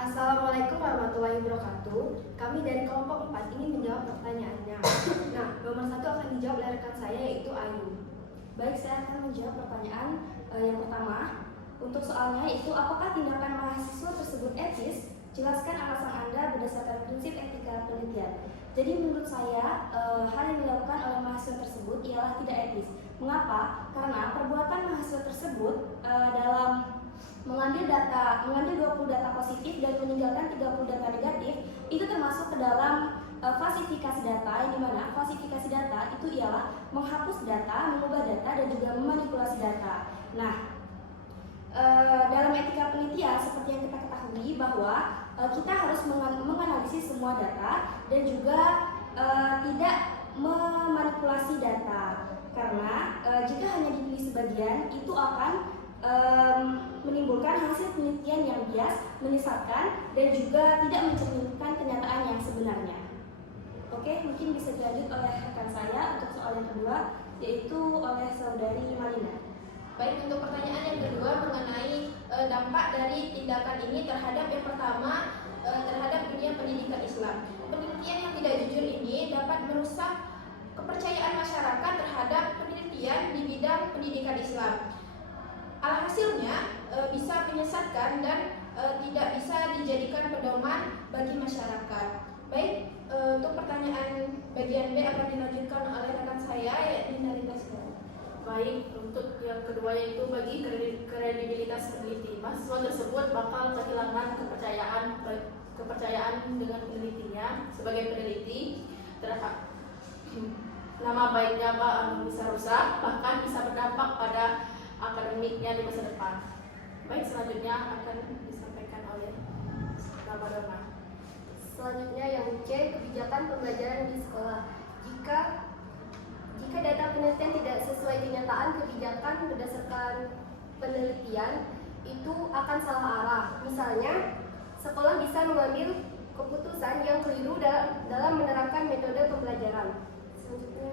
Assalamualaikum warahmatullahi wabarakatuh. Kami dari kelompok 4 ingin menjawab pertanyaannya. Nah, nomor 1 akan dijawab oleh rekan saya yaitu Ayu. Baik, saya akan menjawab pertanyaan yang pertama. Untuk soalnya yaitu apakah tindakan mahasiswa tersebut etis? Jelaskan alasan Anda berdasarkan prinsip etika penelitian. Jadi menurut saya hal yang dilakukan oleh mahasiswa tersebut ialah tidak etis. Mengapa? Karena perbuatan mahasiswa tersebut dalam mengambil 20 data positif dan meninggalkan 30 data negatif itu termasuk ke dalam falsifikasi data, yang dimana falsifikasi data itu ialah menghapus data, mengubah data, dan juga memanipulasi data. Nah, dalam etika penelitian seperti yang kita ketahui bahwa kita harus menganalisis semua data dan juga tidak memanipulasi data, karena jika hanya dipilih sebagian itu akan menimbulkan hasil penelitian yang bias, menyesatkan, dan juga tidak mencerminkan kenyataan yang sebenarnya. Oke, mungkin bisa dilanjut oleh rekan saya untuk soal yang kedua, yaitu oleh saudari Malina. Baik, untuk pertanyaan yang kedua mengenai dampak dari tindakan ini terhadap yang pertama terhadap dunia pendidikan Islam. Penelitian yang tidak jujur ini dapat merusak kepercayaan masyarakat terhadap penelitian di bidang pendidikan Islam. Alhasilnya bisa menyesatkan dan tidak bisa dijadikan pedoman bagi masyarakat. Baik, untuk pertanyaan bagian B akan dilanjutkan oleh rekan saya yakni dari Basra. Baik, untuk yang kedua yaitu bagi kredibilitas peneliti. Mahasiswa tersebut bakal kehilangan kepercayaan dengan penelitinya sebagai peneliti. Nama baiknya bisa rusak, bahkan bisa berdampak pada akademiknya di masa depan. Baik, selanjutnya akan disampaikan oleh Ramadana. Selanjutnya yang C, kebijakan pembelajaran di sekolah. Jika data penelitian tidak sesuai kenyataan, kebijakan berdasarkan penelitian itu akan salah arah. Misalnya, sekolah bisa mengambil keputusan yang keliru dalam menerapkan metode pembelajaran. Selanjutnya,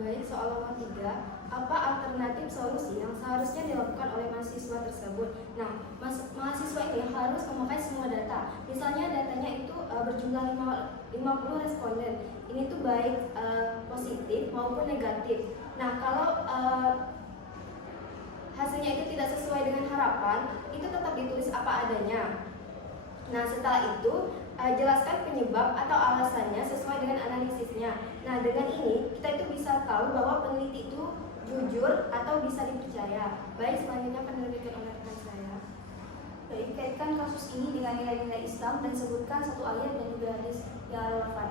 baik, soal nomor 3. Apa alternatif solusi yang seharusnya dilakukan oleh mahasiswa tersebut? Nah, mahasiswa ini harus memakai semua data. Misalnya datanya itu berjumlah 50 responden. Ini tuh baik positif maupun negatif. Nah, kalau hasilnya itu tidak sesuai dengan harapan, itu tetap ditulis apa adanya. Nah, setelah itu jelaskan penyebab atau alasannya sesuai dengan analisisnya. Nah, dengan ini kita itu bisa tahu bahwa peneliti itu jujur atau bisa dipercaya. Baik, selanjutnya akan diberikan oleh rekan saya. Baik, kaitkan kasus ini dengan nilai-nilai Islam dan sebutkan satu ayat dan juga hadis yang relevan.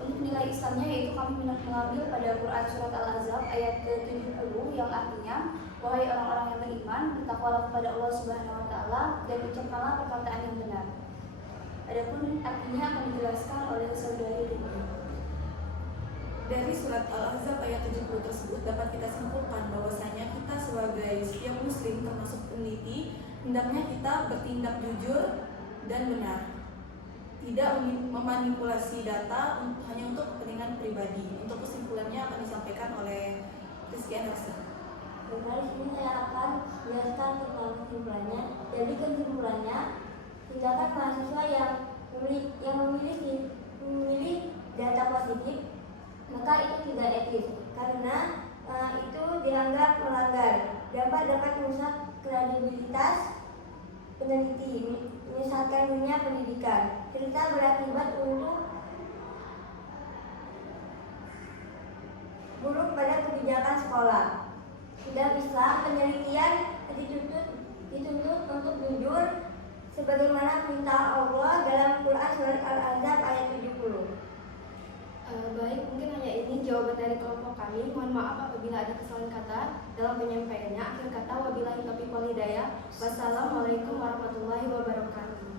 Untuk nilai Islamnya yaitu kami mengambil pada Quran Surat Al-Ahzab ayat ke-70 yang artinya, wahai orang-orang yang beriman, bertakwalah kepada Allah Subhanahu wa Ta'ala dan ucapkanlah perkataan yang benar. Adapun artinya akan dijelaskan oleh saudari Rini. Dari surat Al-Ahzab ayat 70 tersebut dapat kita simpulkan bahwasanya kita sebagai setiap muslim termasuk peneliti hendaknya kita bertindak jujur dan benar, tidak memanipulasi data hanya untuk kepentingan pribadi. Untuk kesimpulannya akan disampaikan oleh Rizky Anarsa. Baik, ini saya akan menjelaskan tentang kesimpulannya. Jadi kesimpulannya, tindakan mahasiswa yang memilih data positif, maka itu tidak etis karena itu dianggap melanggar, dapat merusak kredibilitas peneliti, menyesatkan dunia pendidikan, serta berakibat untuk buruk pada kebijakan sekolah. Dalam Islam, penelitian dituntut untuk jujur sebagaimana perintah Allah dalam Quran Surat Al-Ahzab ayat 70. Baik, mungkin hanya ini jawaban dari kelompok kami. Mohon maaf apabila ada kesalahan kata dalam penyampaiannya. Akhir kata, wabillahi taufiq wal hidayah. Wassalamualaikum warahmatullahi wabarakatuh.